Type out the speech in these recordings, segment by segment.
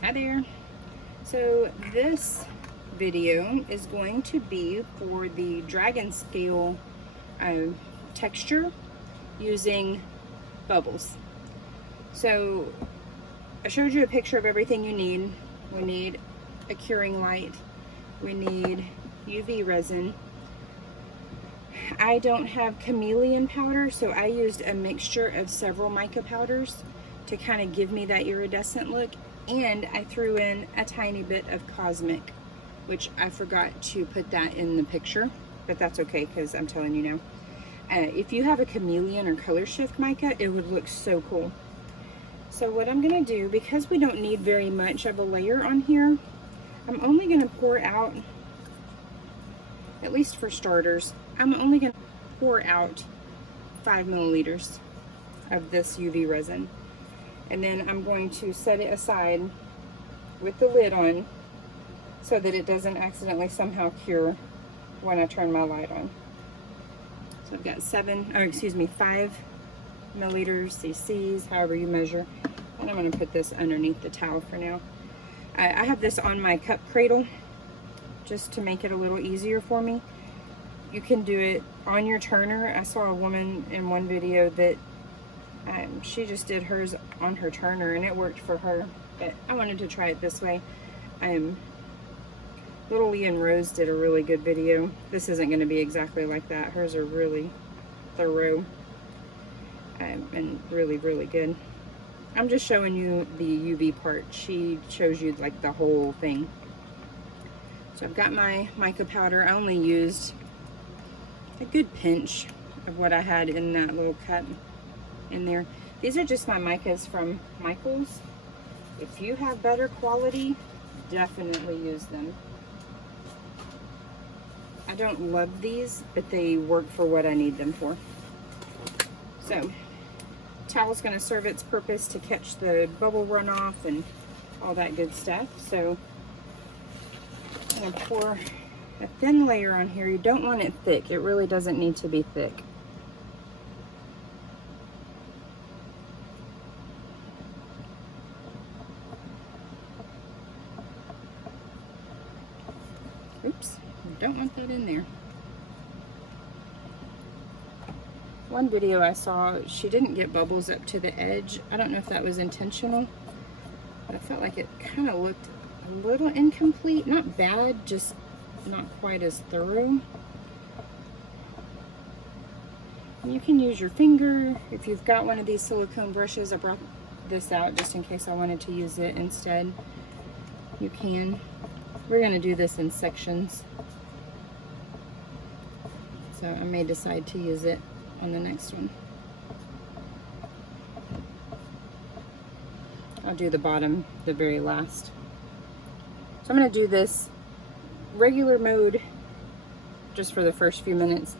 Hi there. So this video is going to be for the dragon scale texture using bubbles. So I showed you a picture of everything you need. We need a curing light. We need UV resin. I don't have chameleon powder, so I used a mixture of several mica powders to kind of give me that iridescent look. And I threw in a tiny bit of cosmic, which I forgot to put that in the picture, but that's okay because I'm telling you now. If you have a chameleon or color shift mica, it would look so cool. So what I'm gonna do, because we don't need very much of a layer on here, I'm only gonna pour out, at least for starters, I'm only gonna pour out 5 milliliters of this UV resin. And then I'm going to set it aside with the lid on so that it doesn't accidentally somehow cure when I turn my light on. So I've got 5 milliliters, cc's, however you measure. And I'm gonna put this underneath the towel for now. I have this on my cup cradle just to make it a little easier for me. You can do it on your turner. I saw a woman in one video that she just did hers on her turner and it worked for her, but I wanted to try it this way. Little Lee and Rose did a really good video. This isn't going to be exactly like that. Hers are really thorough and really good. I'm just showing you the UV part. She shows you like the whole thing. So I've got my mica powder. I only used a good pinch of what I had in that little cup in there. These are just my micas from Michael's. If you have better quality, definitely use them. I don't love these, but they work for what I need them for. So, towel's gonna serve its purpose to catch the bubble runoff and all that good stuff. So, I'm gonna pour a thin layer on here. You don't want it thick. It really doesn't need to be thick. Oops, don't want that in there. One video I saw, she didn't get bubbles up to the edge. I don't know if that was intentional, but I felt like it kind of looked a little incomplete. Not bad, just not quite as thorough. And you can use your finger. If you've got one of these silicone brushes, I brought this out just in case I wanted to use it instead. You can. We're going to do this in sections, so I may decide to use it on the next one. I'll do the bottom, the very last. So I'm going to do this regular mode just for the first few minutes.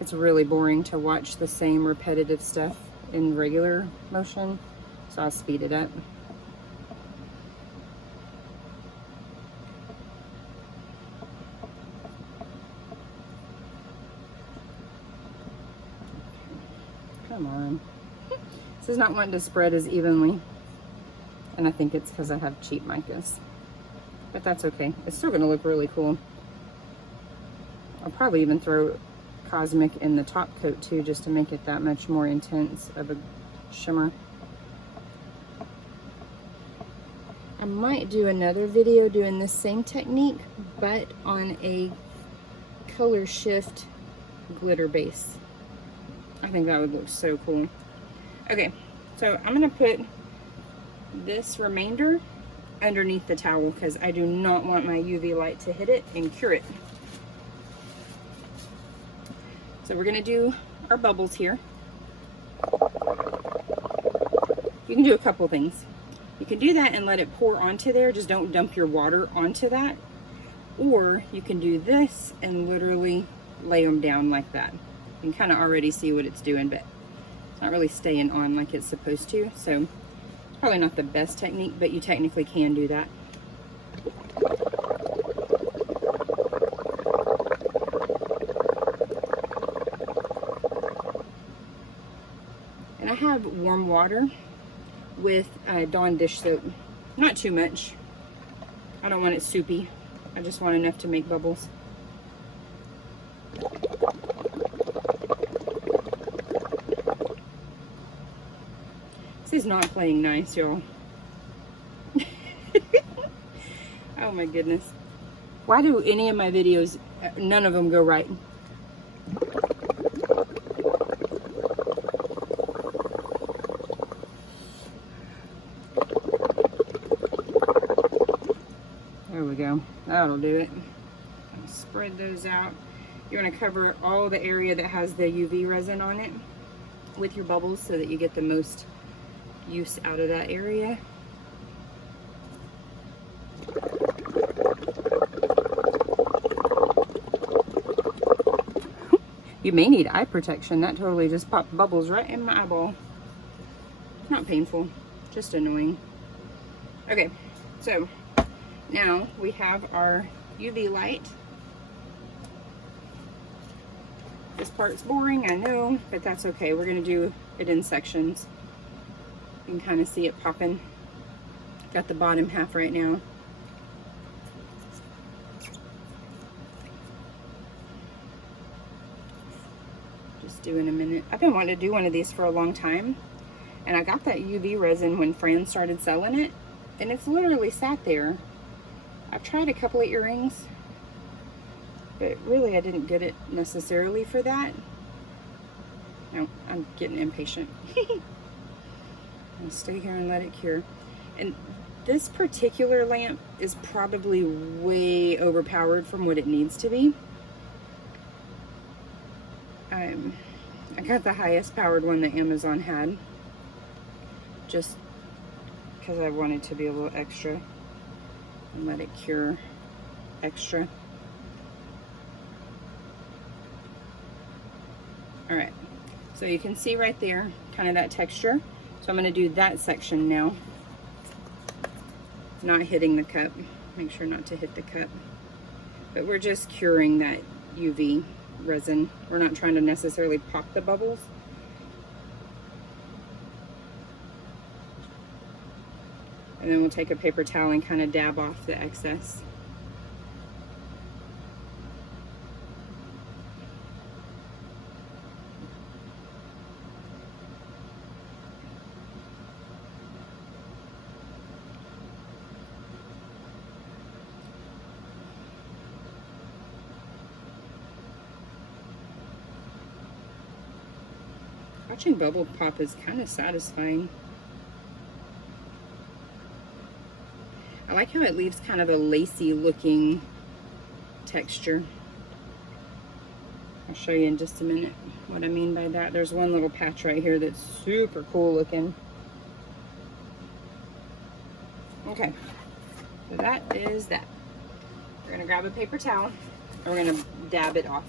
It's really boring to watch the same repetitive stuff in regular motion, so I'll speed it up. Come on. This is not wanting to spread as evenly. And I think it's because I have cheap micas. But that's okay. It's still going to look really cool. I'll probably even throw cosmic in the top coat too, just to make it that much more intense of a shimmer. I might do another video doing this same technique, but on a color shift glitter base. I think that would look so cool. Okay, so I'm gonna put this remainder underneath the towel because I do not want my UV light to hit it and cure it. So we're gonna do our bubbles here. You can do a couple things. You can do that and let it pour onto there, just don't dump your water onto that. Or you can do this and literally lay them down like that. You can kind of already see what it's doing, but it's not really staying on like it's supposed to. So it's probably not the best technique, but you technically can do that. And I have warm water with Dawn dish soap Not too much. I don't want it soupy. I just want enough to make bubbles. This is not playing nice, y'all. Oh my goodness. Why do any of my videos, none of them go right? There we go. That'll do it. Spread those out. You want to cover all the area that has the UV resin on it with your bubbles so that you get the most use out of that area. You may need eye protection. That totally just popped bubbles right in my eyeball. Not painful, just annoying. Okay, so now we have our UV light. This part's boring, I know, but that's okay. We're gonna do it in sections. You can kind of see it popping. Got the bottom half right now. Just do in a minute. I've been wanting to do one of these for a long time, and I got that UV resin when Fran started selling it, and it's literally sat there. I've tried a couple of earrings, but really I didn't get it necessarily for that. No, I'm getting impatient. I'll stay here and let it cure. And this particular lamp is probably way overpowered from what it needs to be. I got the highest powered one that Amazon had, just because I wanted to be a little extra and let it cure extra. All right, so you can see right there kind of that texture. So I'm going to do that section now, not hitting the cup. Make sure not to hit the cup, but we're just curing that UV resin. We're not trying to necessarily pop the bubbles. And then we'll take a paper towel and kind of dab off the excess. Watching bubble pop is kind of satisfying. I like how it leaves kind of a lacy looking texture. I'll show you in just a minute what I mean by that. There's one little patch right here that's super cool looking. Okay, so that is that. We're gonna grab a paper towel and we're gonna dab it off.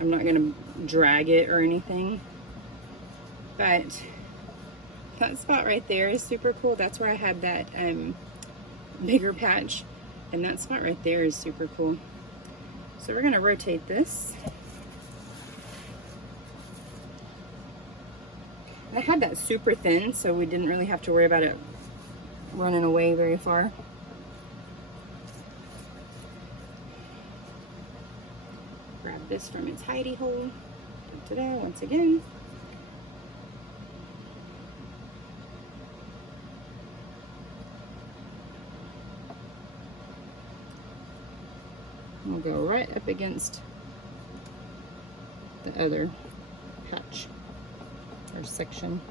I'm not gonna drag it or anything, but that spot right there is super cool. That's where I had that bigger patch, and that spot right there is super cool. So we're gonna rotate this. And I had that super thin, so we didn't really have to worry about it running away very far. Grab this from its hidey hole. Ta-da, once again. We'll go right up against the other patch or section.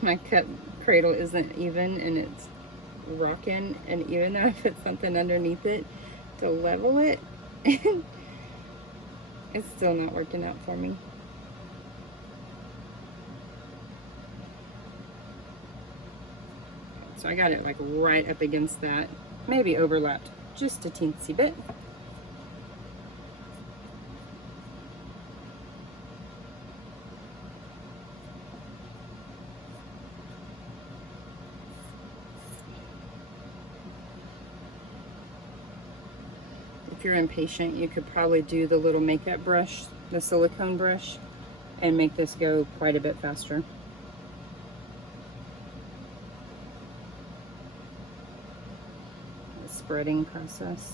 My cup cradle isn't even and it's rocking, and even though I put something underneath it to level it, it's still not working out for me. So I got it like right up against that, maybe overlapped just a teensy bit. you're impatient, you could probably do the little makeup brush, the silicone brush, and make this go quite a bit faster. The spreading process.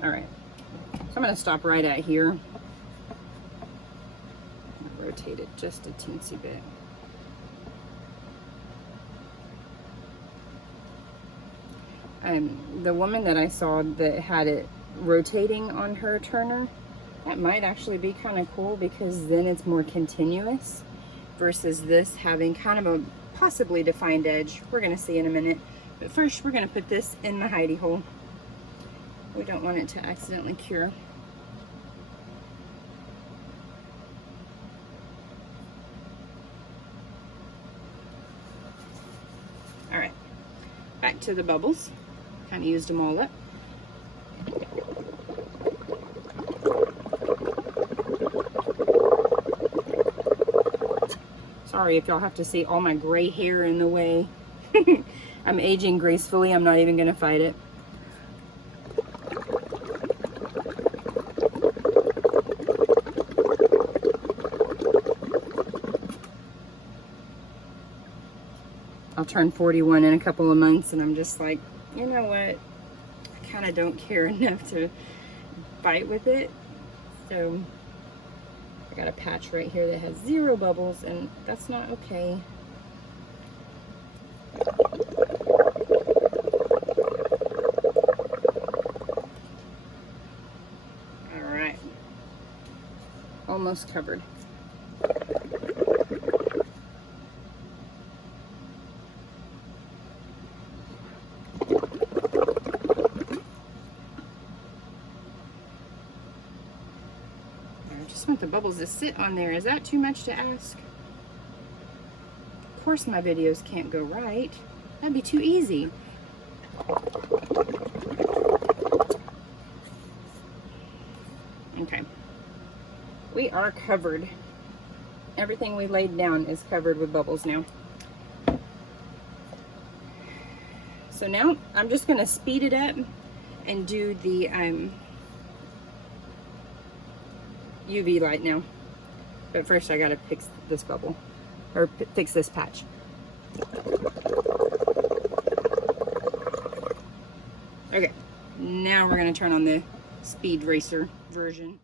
All right, so I'm going to stop right at here. Rotate it just a teensy bit. The woman that I saw that had it rotating on her turner, that might actually be kind of cool because then it's more continuous versus this having kind of a possibly defined edge. We're going to see in a minute. But first, we're going to put this in the hidey hole. We don't want it to accidentally cure. All right, back to the bubbles. Kind of used them all up. Sorry if y'all have to see all my gray hair in the way. I'm aging gracefully. I'm not even going to fight it. I'll turn 41 in a couple of months, and I'm just like, you know what? I kind of don't care enough to fight with it. So I got a patch right here that has 0 bubbles, and that's not okay. All right, almost covered. Want the bubbles to sit on there. Is that too much to ask? Of course my videos can't go right. That'd be too easy. Okay. We are covered. Everything we laid down is covered with bubbles now. So now I'm just going to speed it up and do the UV light now. But first I gotta fix this bubble, or fix this patch. Okay, now we're gonna turn on the speed racer version.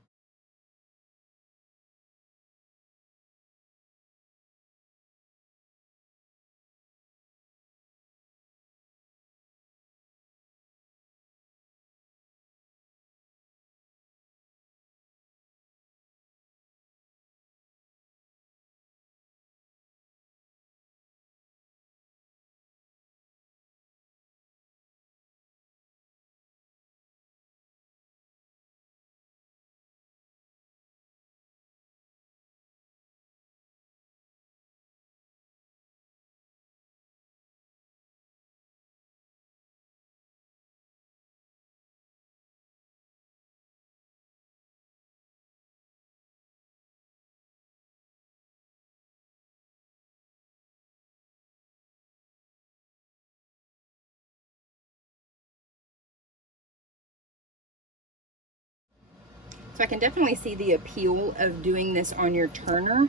So I can definitely see the appeal of doing this on your turner,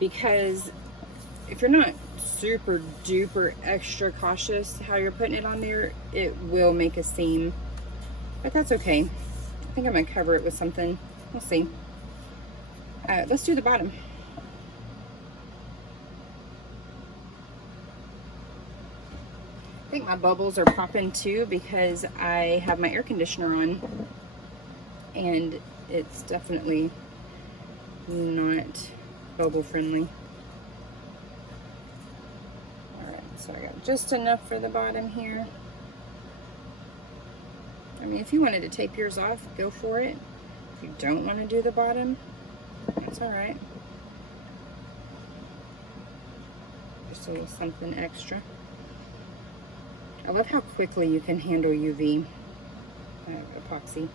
because if you're not super duper extra cautious how you're putting it on there, it will make a seam, but that's okay. I think I'm gonna cover it with something. We'll see. Let's do the bottom. I think my bubbles are popping too because I have my air conditioner on, and it's definitely not bubble friendly. All right, so I got just enough for the bottom here. I mean, if you wanted to tape yours off, go for it. If you don't want to do the bottom, that's all right. Just a little something extra. I love how quickly you can handle UV epoxy.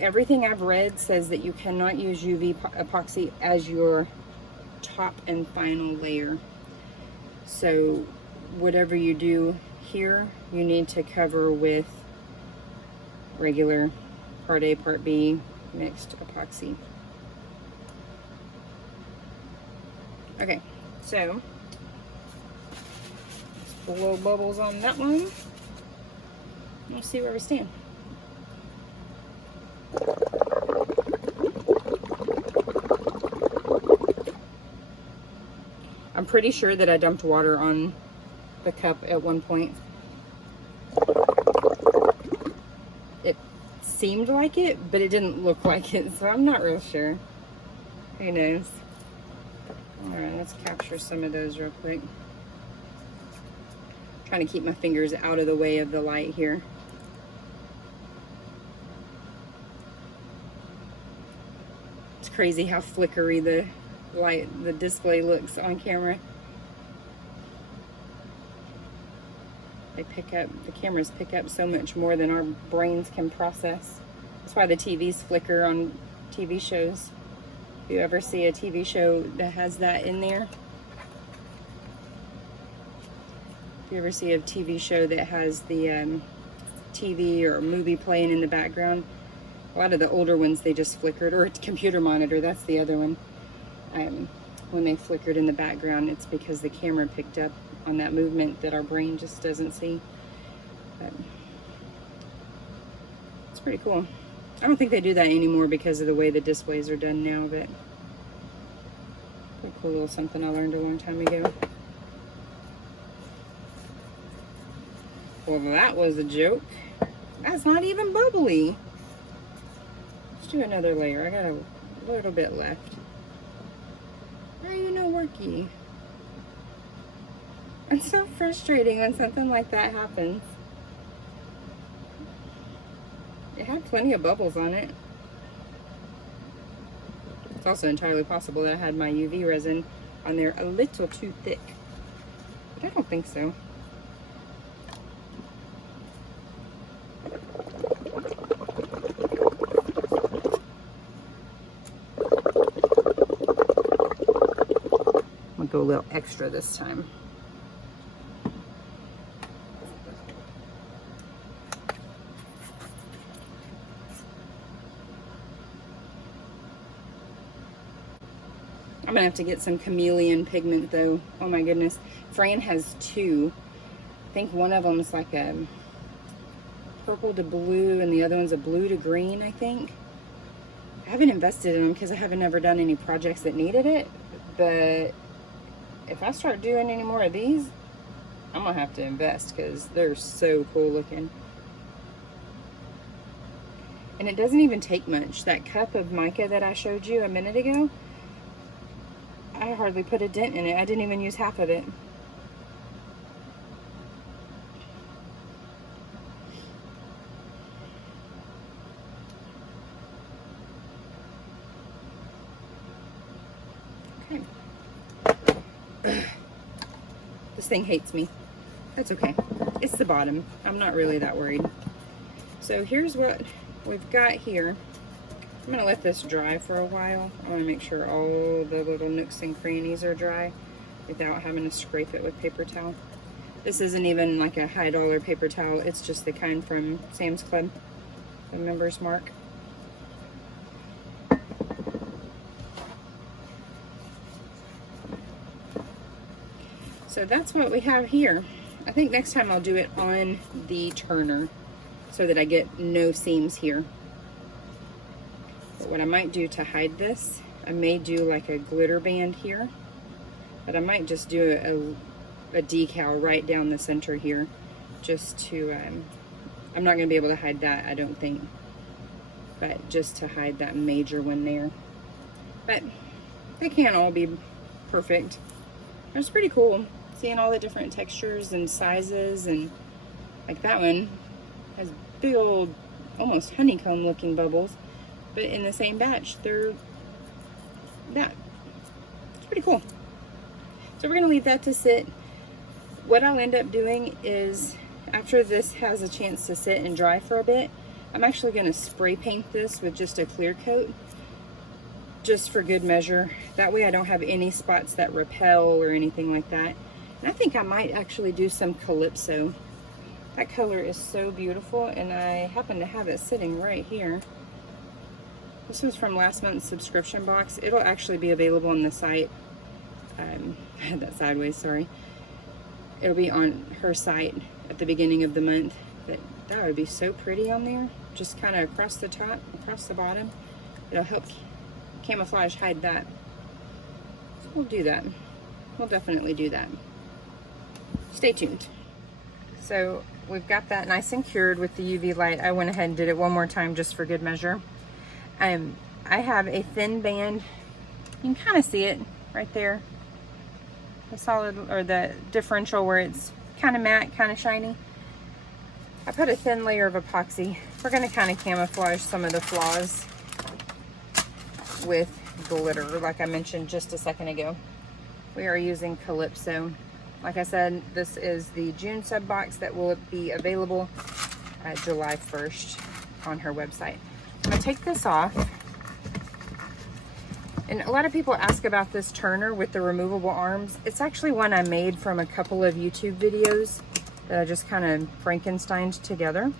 Everything I've read says that you cannot use UV epoxy as your top and final layer. So whatever you do here, you need to cover with regular part A, part B mixed epoxy. Okay, so let's blow bubbles on that one. We'll see where we stand. I'm pretty sure that I dumped water on the cup at one point. It seemed like it, but it didn't look like it, so I'm not real sure. Who knows? Alright, let's capture some of those real quick. Trying to keep my fingers out of the way of the light here. It's crazy how flickery the display looks on camera. The cameras pick up so much more than our brains can process. That's why the TVs flicker on TV shows. If you ever see a TV show that has that in there, if you ever see a TV show that has the TV or movie playing in the background, a lot of the older ones, they just flickered, or a computer monitor, that's the other one. When they flickered in the background, it's because the camera picked up on that movement that our brain just doesn't see. But it's pretty cool. I don't think they do that anymore because of the way the displays are done now, but pretty cool little something I learned a long time ago. Well, that was a joke. That's not even bubbly. Let's do another layer. I got a little bit left. Why are you no worky? It's so frustrating when something like that happens. It had plenty of bubbles on it. It's also entirely possible that I had my UV resin on there a little too thick. But I don't think so. I'll go a little extra this time. I'm gonna have to get some chameleon pigment though. Oh my goodness. Fran has two. I think one of them is like a purple to blue and the other one's a blue to green, I think. I haven't invested in them because I haven't ever done any projects that needed it. But if I start doing any more of these, I'm gonna have to invest because they're so cool looking. And it doesn't even take much. That cup of mica that I showed you a minute ago, I hardly put a dent in it. I didn't even use half of it. Okay. This thing hates me. That's okay. It's the bottom. I'm not really that worried. So here's what we've got here. I'm gonna let this dry for a while. I wanna make sure all the little nooks and crannies are dry without having to scrape it with paper towel. This isn't even like a high dollar paper towel. It's just the kind from Sam's Club, the Members Mark. So that's what we have here. I think next time I'll do it on the turner so that I get no seams here. But what I might do to hide this, I may do like a glitter band here, but I might just do a decal right down the center here, just to, I'm not going to be able to hide that, I don't think, but just to hide that major one there. But they can't all be perfect. It's pretty cool seeing all the different textures and sizes, and like that one has big old, almost honeycomb looking bubbles. But in the same batch, they're that. It's pretty cool. So we're gonna leave that to sit. what I'll end up doing is, after this has a chance to sit and dry for a bit, I'm actually going to spray paint this with just a clear coat, just for good measure. That way I don't have any spots that repel or anything like that. And I think I might actually do some Calypso. That color is so beautiful, and I happen to have it sitting right here. This was from last month's subscription box. It'll actually be available on the site. I had that sideways, sorry. It'll be on her site at the beginning of the month. But that would be so pretty on there. Just kind of across the top, across the bottom. It'll help camouflage hide that. So we'll do that. We'll definitely do that. Stay tuned. So we've got that nice and cured with the UV light. I went ahead and did it one more time just for good measure. I have a thin band. You can kind of see it right there. The solid, or the differential where it's kind of matte, kind of shiny. I put a thin layer of epoxy. We're going to kind of camouflage some of the flaws with glitter, like I mentioned just a second ago. We are using Calypso. Like I said, this is the June sub box that will be available July 1st on her website. I'm going to take this off. And a lot of people ask about this turner with the removable arms. It's actually one I made from a couple of YouTube videos that I just kind of Frankensteined together.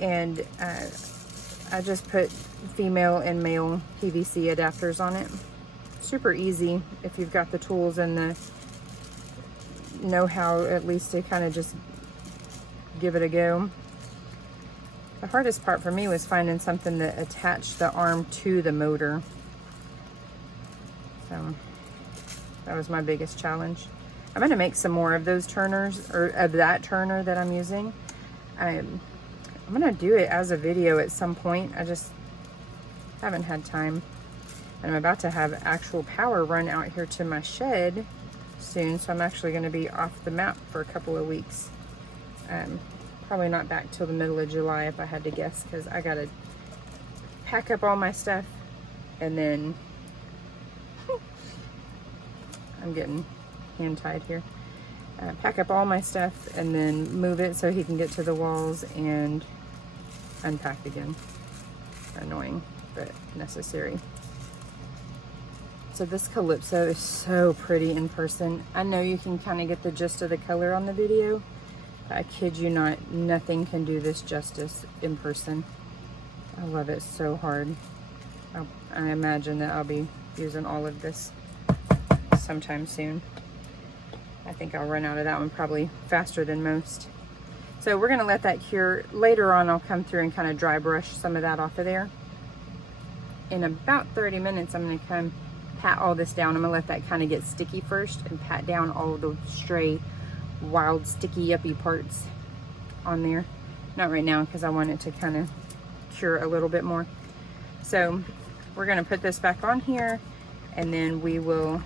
And I just put female and male PVC adapters on it. Super easy if you've got the tools and the know-how, at least, to kind of just give it a go. The hardest part for me was finding something that attached the arm to the motor. So that was my biggest challenge. I'm going to make some more of those turners, or of that turner that I'm using. I'm going to do it as a video at some point. I just haven't had time. And I'm about to have actual power run out here to my shed soon, so I'm actually going to be off the map for a couple of weeks. Probably not back till the middle of July if I had to guess, because I got to pack up all my stuff, and then I'm getting hand tied here. Pack up all my stuff and then move it so he can get to the walls and unpack again. Annoying, but necessary. So this Calypso is so pretty in person. I know you can kind of get the gist of the color on the video. I kid you not, nothing can do this justice in person. I love it so hard. I imagine that I'll be using all of this sometime soon. I think I'll run out of that one probably faster than most. So we're gonna let that cure. Later on, I'll come through and kind of dry brush some of that off of there. In about 30 minutes, I'm gonna come pat all this down. I'm gonna let that kind of get sticky first and pat down all of the stray, wild, sticky, yuppie parts on there. Not right now, because I want it to kind of cure a little bit more. So we're gonna put this back on here, and then we will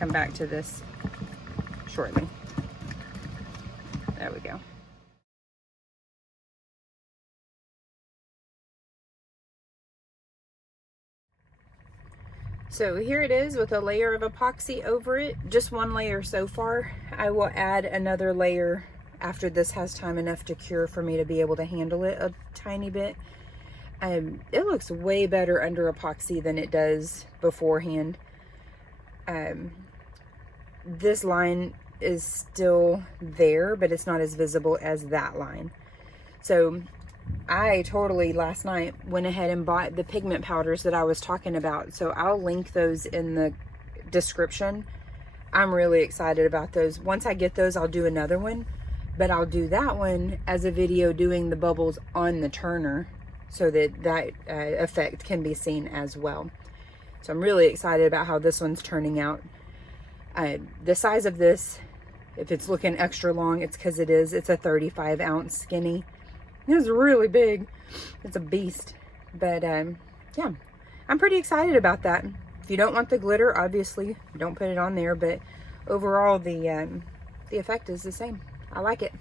come back to this shortly. There we go. So here it is with a layer of epoxy over it. Just one layer so far. I will add another layer after this has time enough to cure for me to be able to handle it a tiny bit. It looks way better under epoxy than it does beforehand. This line is still there, but it's not as visible as that line. So I totally last night went ahead and bought the pigment powders that I was talking about. So I'll link those in the description. I'm really excited about those. Once I get those, I'll do another one, but I'll do that one as a video doing the bubbles on the turner so that that effect can be seen as well. So I'm really excited about how this one's turning out. The size of this, if it's looking extra long, it's because it's a 35 ounce skinny. It's really big. It's a beast. But yeah, I'm pretty excited about that. If you don't want the glitter, obviously don't put it on there, but overall the effect is the same. I like it.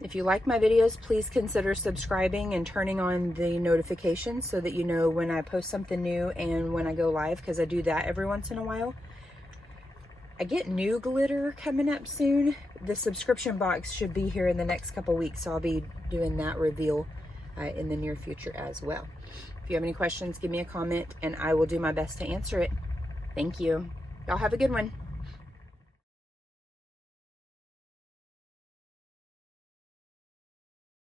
If you like my videos, please consider subscribing and turning on the notifications so that you know when I post something new and when I go live, because I do that every once in a while. I get new glitter coming up soon. The subscription box should be here in the next couple weeks, so I'll be doing that reveal in the near future as well. If you have any questions, give me a comment and I will do my best to answer it. Thank you. Y'all have a good one.